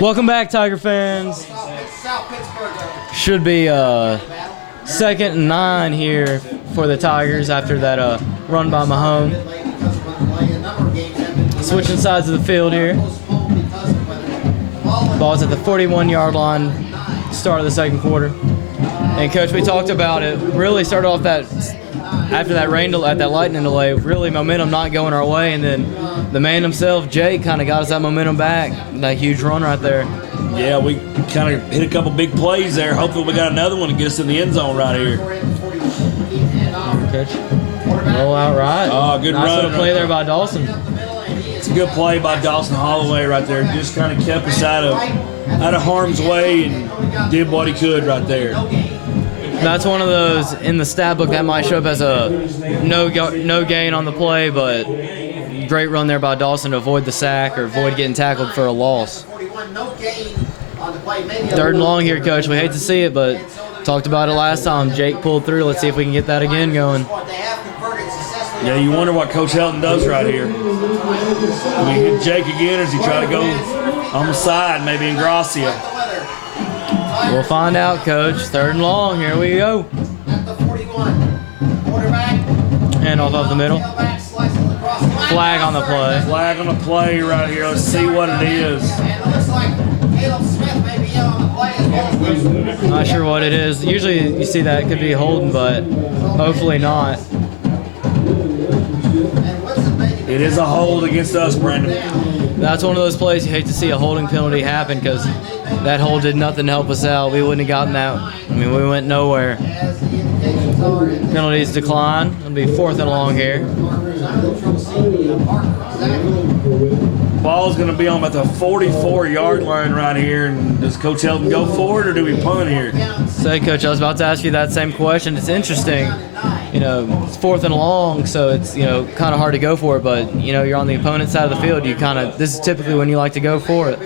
Welcome back, Tiger fans. Should be 2nd and 9 here for the Tigers after that run by Mahone. Switching sides of the field here. Ball's at the 41-yard line, start of the second quarter. And Coach, we talked about it. Really started off that after that rain delay, that lightning delay. Really momentum not going our way, and then the man himself, Jake, kind of got us that momentum back. That huge run right there. Yeah, we kind of hit a couple big plays there. Hopefully we got another one to get us in the end zone right here. Coach, roll out right. Oh, good nice run. Little play there by Dawson. It's a good play by Dawson Holloway right there. Just kind of kept us out of harm's way and did what he could right there. That's one of those in the stat book that might show up as a no gain on the play, but great run there by Dawson to avoid the sack or avoid getting tackled for a loss. 3rd and long here, Coach. We hate to see it, but talked about it last time. Jake pulled through. Let's see if we can get that again going. Yeah, you wonder what Coach Helton does right here. We hit Jake again, or does he try to go on the side, maybe in Gracia? We'll find out, Coach. 3rd and long. Here we go. Hand off up the middle. Flag on the play. Flag on the play right here. Let's see what it is. Not sure what it is. Usually you see that it could be holding, but hopefully not. It is a hold against us, Brandon. That's one of those plays you hate to see a holding penalty happen because that hold did nothing to help us out. We wouldn't have gotten that. I mean, we went nowhere. Penalties decline. It'll be 4th and long here. Ball's going to be on about the 44-yard line right here. And does Coach Helton go for it or do we punt here? Say, Coach, I was about to ask you that same question. It's interesting. You know, it's 4th and long, so it's, you know, kind of hard to go for it. But, you know, you're on the opponent's side of the field. This is typically when you like to go for it.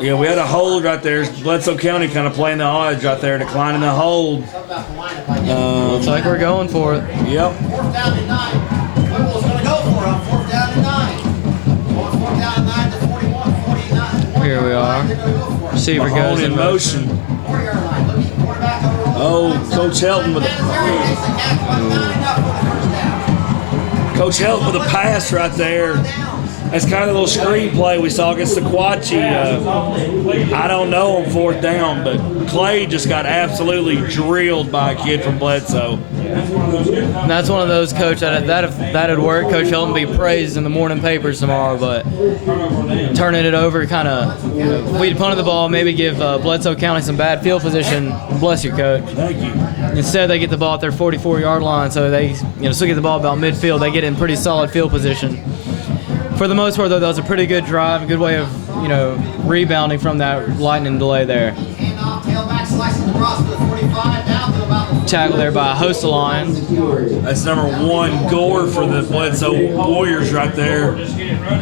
Yeah, we had a hold right there. Bledsoe County kind of playing the odds right there, declining the hold. Looks like we're going for it. Yep. 4th down and 9. Whitwell's going to go for it on 4th down and 9. 4th down and 9 to 41, 49. Here we are. Receiver goes in motion. Oh, Coach Helton with a pass right there. That's kind of a little screenplay we saw against the Quachi. I don't know on 4th down, but Clay just got absolutely drilled by a kid from Bledsoe. And that's one of those, Coach, that'd work. Coach Helton be praised in the morning papers tomorrow, but turning it over kind of, if we'd punted the ball, maybe give Bledsoe County some bad field position. Bless you, Coach. Thank you. Instead, they get the ball at their 44-yard line, so they still get the ball about midfield. They get in pretty solid field position. For the most part, though, that was a pretty good drive, a good way of, rebounding from that lightning delay there. Tackle there by a host of Lions. That's number 1 Gore for the Bledsoe Warriors right there.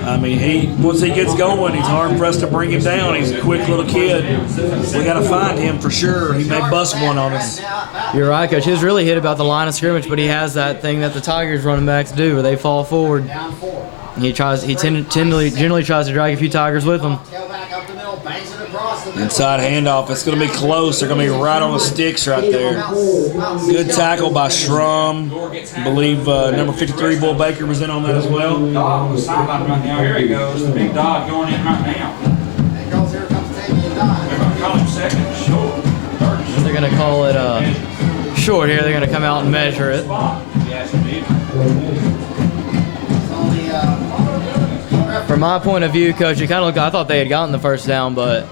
I mean, once he gets going, he's hard pressed to bring him down. He's a quick little kid. We got to find him for sure. He may bust one on us. You're right, Coach. He was really hit about the line of scrimmage, but he has that thing that the Tigers running backs do, where they fall forward. He generally tries to drag a few Tigers with him. Inside handoff. It's going to be close. They're going to be right on the sticks right there. Good tackle by Schrum. I believe number 53, Bull Baker, was in on that as well. Dog was sideline right now. Here he goes. The big dog going in right now. They're going to call him 2nd short. They're going to call it short here. They're going to come out and measure it. From my point of view, Coach, I thought they had gotten the 1st down, but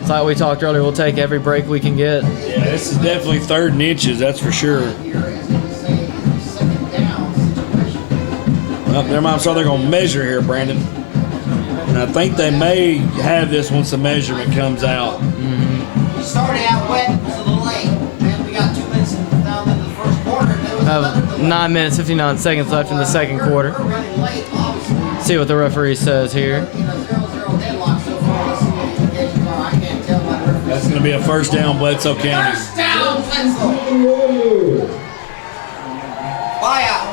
it's like we talked earlier, we'll take every break we can get. Yeah, this is definitely 3rd and inches, that's for sure. Well, never mind, so they're going to measure here, Brandon. And I think they may have this once the measurement comes out. Mm-hmm. Started out wet, it was a little late. Man, we got 2 minutes down into the 1st quarter. 9 minutes, 59 seconds left in the 2nd quarter. See what the referee says here. That's going to be a 1st down, Bledsoe County. 1st down, Bledsoe. Buy out.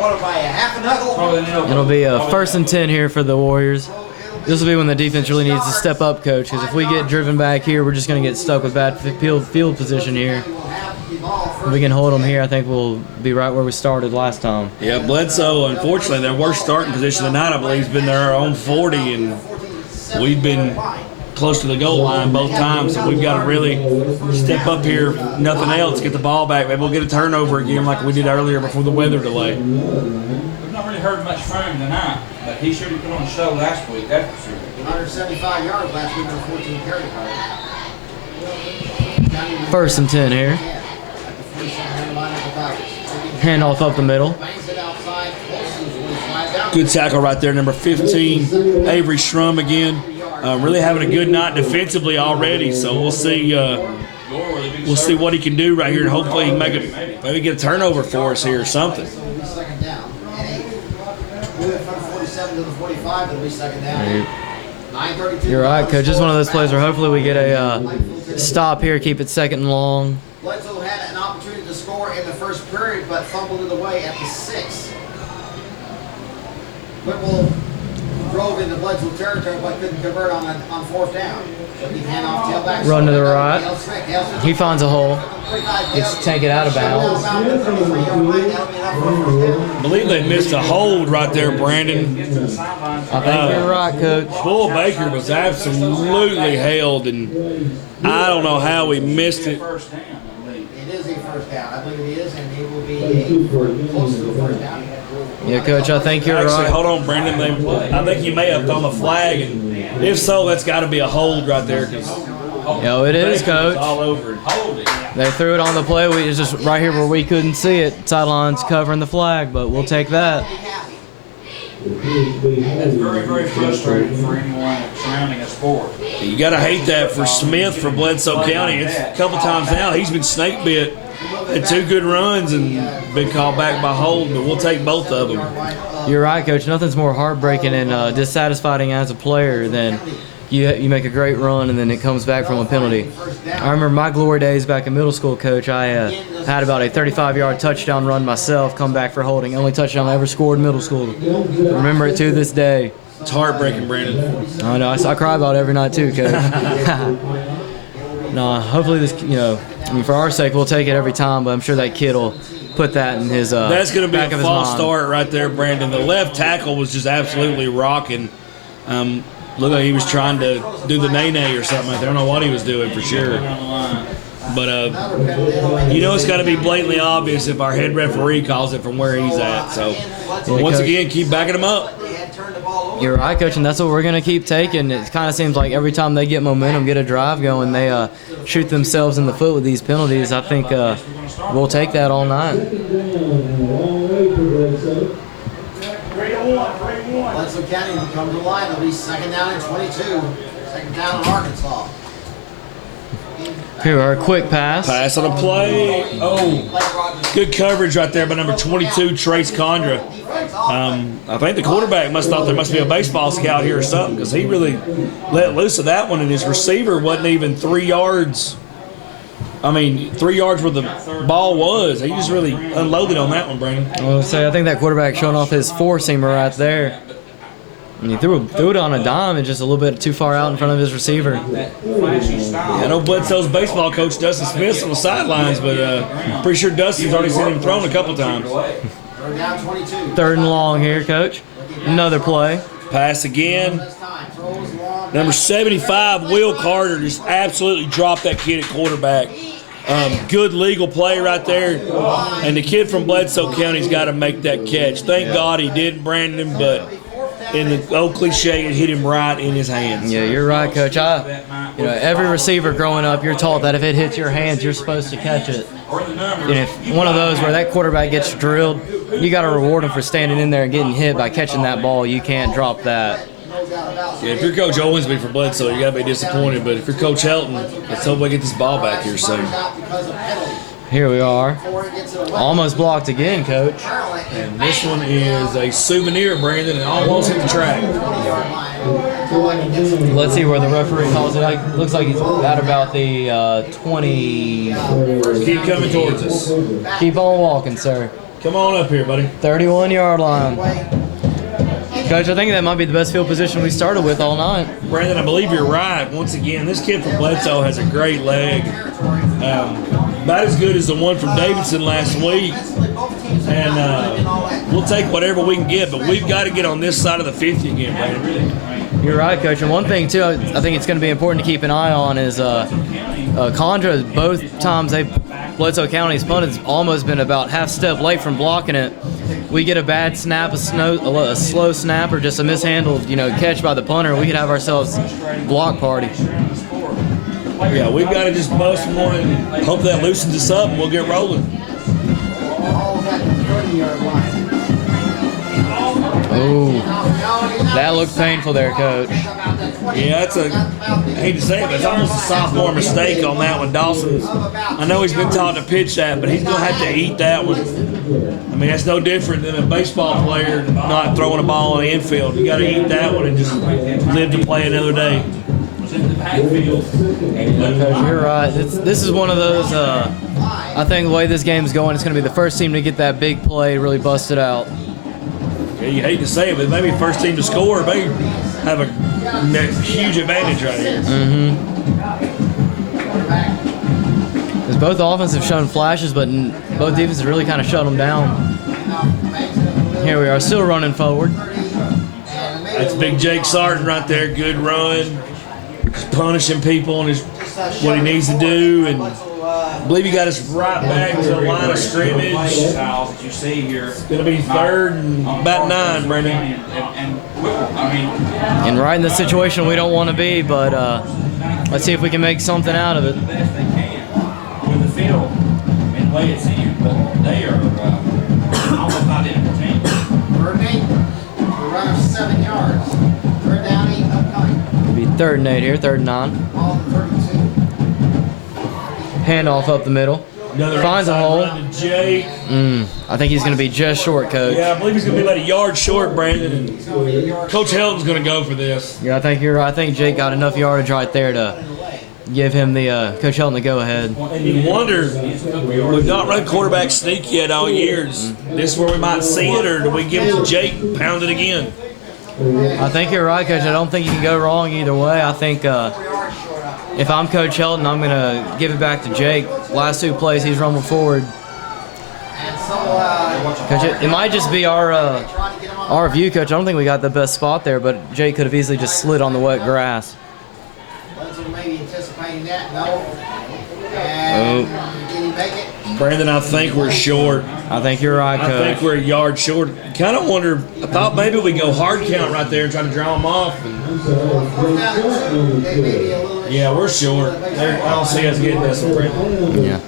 What a buy a half a knuckle. It'll be a 1st and 10 here for the Warriors. this will be when the defense really needs to step up, Coach, because if we get driven back here, we're just going to get stuck with bad field position here. If we can hold them here, I think we'll be right where we started last time. Yeah, Bledsoe, unfortunately, their worst starting position tonight, I believe, has been their own 40, and we've been close to the goal line both times, so we've got to really step up here, if nothing else, get the ball back. Maybe we'll get a turnover again like we did earlier before the weather delay. We've not really heard much from him tonight, but he sure did put on the show last week, that's for sure. 175 yards last week on 14 carry cards. 1st and 10 here. Handoff up the middle. Good tackle right there, number 15, Avery Shrum again. Really having a good night defensively already, so we'll see what he can do right here, and hopefully he can maybe get a turnover for us here or something. Second down. 47 to the 45, it'll be second down. You're right, Coach. Just one of those plays where hopefully we get a stop here, keep it 2nd and long. Bledsoe had an opportunity to score in the first period, but fumbled it away at the 6. Whitwell drove into Bledsoe territory, but couldn't convert on 4th down. So he hand off tailback. Run to the right. He finds a hole. Gets to take it out of bounds. I believe they missed a hold right there, Brandon. I think you're right, Coach. Bull Baker was absolutely held, and I don't know how we missed it. It is a first down. I believe it is, and it will be close to a first down. Yeah, Coach, I think you're Actually, right. hold on, Brandon. I think you may have thrown a flag, and if so, that's got to be a hold right there. Yo, it is, Coach. All over it. They threw it on the play. It's just right here where we couldn't see it. Sidelines covering the flag, but we'll take that. That's very, very frustrating for anyone surrounding a sport. You got to hate that for Smith for Bledsoe County. It's a couple times now he's been snake bit. Had 2 good runs and been called back by hold, but we'll take both of them. You're right, Coach. Nothing's more heartbreaking and dissatisfying as a player than you make a great run and then it comes back from a penalty. I remember my glory days back in middle school, Coach. I had about a 35-yard touchdown run myself, come back for holding. Only touchdown I ever scored in middle school. I remember it to this day. It's heartbreaking, Brandon. I know. I cry about it every night too, Coach. No, hopefully this, I mean, for our sake, we'll take it every time, but I'm sure that kid will put that in his That's going to be back a of his false mind. start right there, Brandon. The left tackle was just absolutely rocking. Looked like he was trying to do the nay-nay or something out there. I don't know what he was doing for sure. But, it's got to be blatantly obvious if our head referee calls it from where he's at. So, once again, keep backing him up. You're right, Coach, and that's what we're going to keep taking. It kind of seems like every time they get momentum, get a drive going, they shoot themselves in the foot with these penalties. I think we'll take that all night. Bledsoe County will come to the line. It'll be second down and 22. Second down in Arkansas. Here, our quick pass. Pass on a play. Oh, good coverage right there by number 22, Trace Condra. I think the quarterback must thought there must be a baseball scout here or something because he really let loose of that one, and his receiver wasn't even 3 yards. 3 yards where the ball was. He just really unloaded on that one, Brandon. I think that quarterback showing off his four-seamer right there. And he threw it on a dime and just a little bit too far out in front of his receiver. I know Bledsoe's baseball coach, Dustin Smith's on the sidelines, but pretty sure Dustin's already seen him thrown a couple times. Down 22. 3rd and long here, Coach. Another play. Pass again. Number 75, Will Carter, just absolutely dropped that kid at quarterback. Good legal play right there. And the kid from Bledsoe County's got to make that catch. Thank God he didn't, Brandon, but in the old cliche, it hit him right in his hands. Yeah, you're right, Coach. Every receiver growing up, you're taught that if it hits your hands, you're supposed to catch it. And if one of those where that quarterback gets drilled, you got to reward him for standing in there and getting hit by catching that ball. You can't drop that. Yeah, if you're Coach Owensby for Bledsoe, you got to be disappointed. But if you're Coach Helton, let's hope we get this ball back here soon. Here we are. Almost blocked again, Coach. And this one is a souvenir, Brandon, and almost hit the track. Let's see where the referee calls it. Looks like he's at about the 20. Keep coming towards us. Keep on walking, sir. Come on up here, buddy. 31-yard line. Coach, I think that might be the best field position we started with all night. Brandon, I believe you're right. Once again, this kid from Bledsoe has a great leg. About as good as the one from Davidson last week. And we'll take whatever we can get, but we've got to get on this side of the 50 again, Brandon. You're right, Coach. And one thing, too, I think it's going to be important to keep an eye on is Condra, both times Bledsoe County's punt has almost been about half step late from blocking it. We get a bad snap, a slow snap, or just a mishandled, catch by the punter, we could have ourselves block party. Yeah, we've got to just bust more and hope that loosens us up and we'll get rolling. Oh, that looked painful there, Coach. Yeah, I hate to say it, but it's almost a sophomore mistake on that one. Dawson, I know he's been taught to pitch that, but he's going to have to eat that one. I mean, that's no different than a baseball player not throwing a ball in the infield. You got to eat that one and just live to play another day. Coach, you're right. This is one of those, I think the way this game's going, it's going to be the first team to get that big play really busted out. Yeah, you hate to say it, but maybe first team to score may have a huge advantage right here. Because both offenses have shown flashes, but both defenses really kind of shut them down. Here we are, still running forward. That's big Jake Sarton right there. Good run. Just punishing people and what he needs to do. And I believe he got us right back to the line of scrimmage. It's going to be third and about 9, Brandon. And right in the situation we don't want to be, but let's see if we can make something out of it. With the field and play it in, but they are almost not in the team. Third and 8. We're running 7 yards. Third down 8 upcoming. It'll be 3rd and 8 here, 3rd and 9. Ball 32. Handoff up the middle. Another Finds a hole. run to Jake. I think he's going to be just short, Coach. Yeah, I believe he's going to be about a yard short, Brandon. And Coach Helton's going to go for this. Yeah, I think you're right. I think Jake got enough yardage right there to give him the Coach Helton the go-ahead. And you wonder, we've not run quarterback sneak yet all year. Is this where we might see it, or do we give it to Jake, pound it again? I think you're right, Coach. I don't think you can go wrong either way. I think if I'm Coach Helton, I'm going to give it back to Jake. Last 2 plays, he's running forward. Coach, it might just be our view, Coach. I don't think we got the best spot there, but Jake could have easily just slid on the wet grass. Maybe anticipating that, no. And did he make it? Brandon, I think we're short. I think you're right, Coach. I think we're a yard short. Kind of wonder, I thought maybe we go hard count right there and try to draw them off. Fourth down and 2, they may be a little bit Yeah, we're short. I don't see us getting this one, Brandon. Yeah.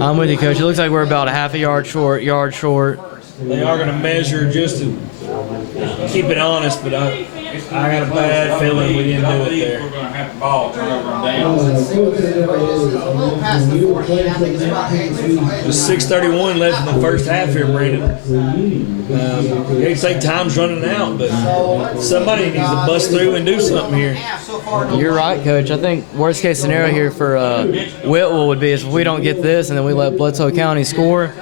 I'm with you, Coach. It looks like we're about a half a yard short, They are going to measure just to keep it honest, but I got a bad feeling we didn't do it there. We're going to have the ball turn over and down. a little past the 40, and I think it's about 8. There's 6:31 left in the first half here, Brandon. You hate to say time's running out, but somebody needs to bust through and do something here. You're right, Coach. I think worst case scenario here for Whitwell would be is if we don't get this and then we let Bledsoe County score,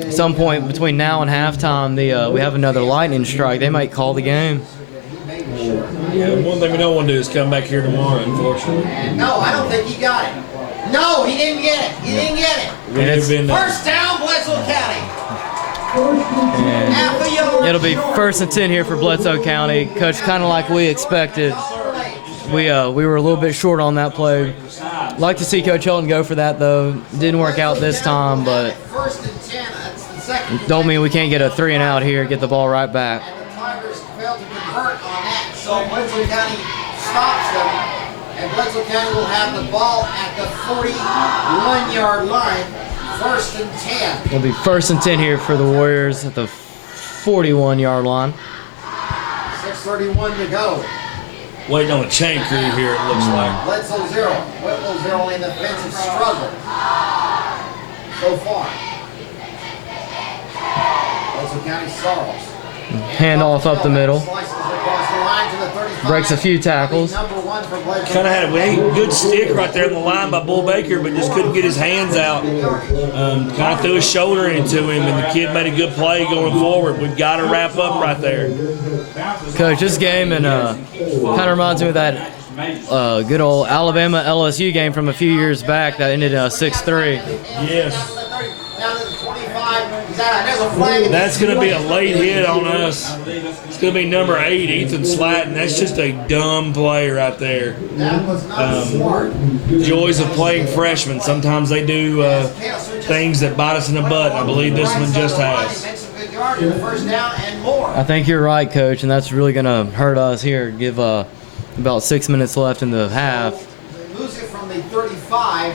at some point between now and halftime, we have another lightning strike. They might call the game. Yeah, one thing we don't want to do is come back here tomorrow, unfortunately. No, I don't think he got it. No, he didn't get it. He didn't get it. We have been, First down, Bledsoe County. And Half a yard. it'll be 1st and 10 here for Bledsoe County. Coach, kind of like we expected. We were a little bit short on that play. Like to see Coach Helton go for that, though. Didn't work out this time, but First and 10. That's the second. don't mean we can't get a 3 and out here, get the ball right back. And the Tigers failed to convert on that. So Bledsoe County stops them. And Bledsoe County will have the ball at the 41-yard line. First and 10. It'll be 1st and 10 here for the Warriors at the 41-yard line. 6:31 to go. waiting on a chain crew here, it looks like. Bledsoe 0. Whitwell 0 in the defensive struggle so far. Bledsoe County Sorrels. Handoff up the middle. Slices across the line to the 35. Breaks a few tackles. Number 1 for Bledsoe. Kind of had a good stick right there in the line by Bull Baker, but just couldn't get his hands out. Kind of threw his shoulder into him, and the kid made a good play going forward. We've got to wrap up right there. Coach, this game and kind of reminds me of that good old Alabama LSU game from a few years back that ended 6-3. Yes. Down to the 25. There's a flag. That's going to be a late hit on us. It's going to be number 8, Ethan Slatton. That's just a dumb play right there. That was not smart. Joys of playing freshmen. Sometimes they do things that bite us in the butt. I believe this one just has. Makes some good yards in the first down and more. I think you're right, Coach, and that's really going to hurt us here. Give about 6 minutes left in the half. Lose it from the 35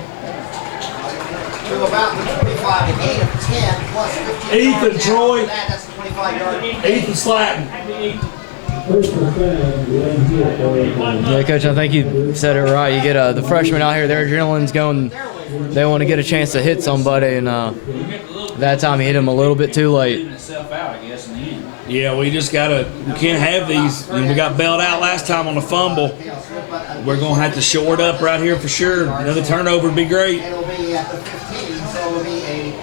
to about the 25, a gain of 10 plus 15 Ethan, yards. Troy. That's a 25-yard. Ethan Slatton. Yeah, Coach, I think you said it right. You get the freshmen out here, their adrenaline's going. They want to get a chance to hit somebody, and that time he hit him a little bit too late. Yeah, we can't have these. We got bailed out last time on the fumble. We're going to have to shore it up right here for sure. Another turnover would be great. It'll be at the 15, so it'll be a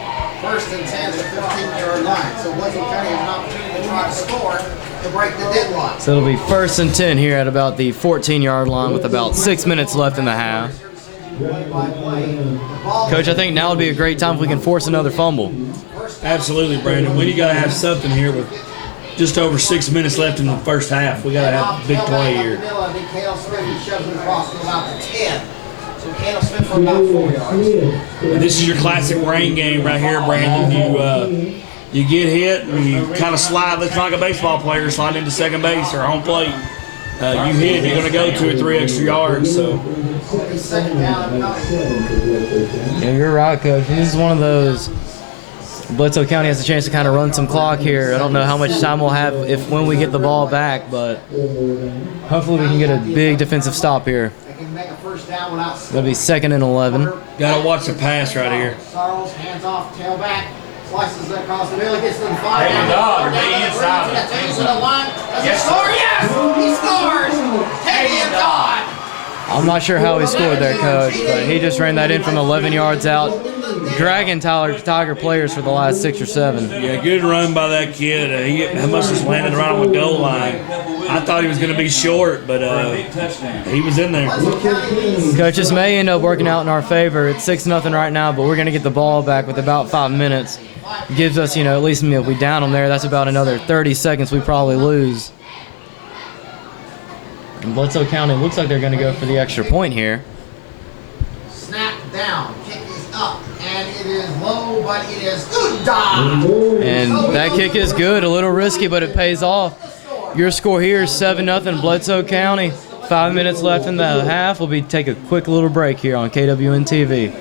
first and 10 at the 15-yard line. So Bledsoe County has an opportunity to try to score to break the deadlock. So it'll be first and 10 here at about the 14-yard line with about 6 minutes left in the half. Coach, I think now would be a great time if we can force another fumble. Absolutely, Brandon. We got to have something here with just over 6 minutes left in the first half. We got to have a big play here. I think Kale Smith, he shoves it across to about the 10. So Kale Smith for about 4 yards. And this is your classic rain game right here, Brandon. You get hit and you kind of slide. Let's like a baseball player slide into second base or home plate. You hit, you're going to go 2 or 3 extra yards. So. Second down. Yeah, you're right, Coach. This is one of those. Bledsoe County has a chance to kind of run some clock here. I don't know how much time we'll have when we get the ball back, but hopefully we can get a big defensive stop here. They can make a first down without. It'll be 2nd and 11. Got to watch the pass right here. Sarles, hands off, tailback, slices it across the middle, gets to the 5. Hey, down dog, to the 4, be down to the inside. 3, that takes to the line. Does he Yes, score? sir. Yes! He scores! Tavian Dodd! I'm not sure how he scored there, Coach, but he just ran that in from 11 yards out, dragging Tiger players for the last 6 or 7. Yeah, good run by that kid. He must have landed right on the goal line. I thought he was going to be short, but he was in there. Coach, this may end up working out in our favor. It's 6-0 right now, but we're going to get the ball back with about 5 minutes. It gives us, at least if we down them there, that's about another 30 seconds we probably lose. And Bledsoe County looks like they're going to go for the extra point here. Snap down, kick is up, and it is low, but it is good dive. And that kick is good, a little risky, but it pays off. Your score here is 7-0 Bledsoe County. 5 minutes left in the half. We'll take a quick little break here on KWN TV.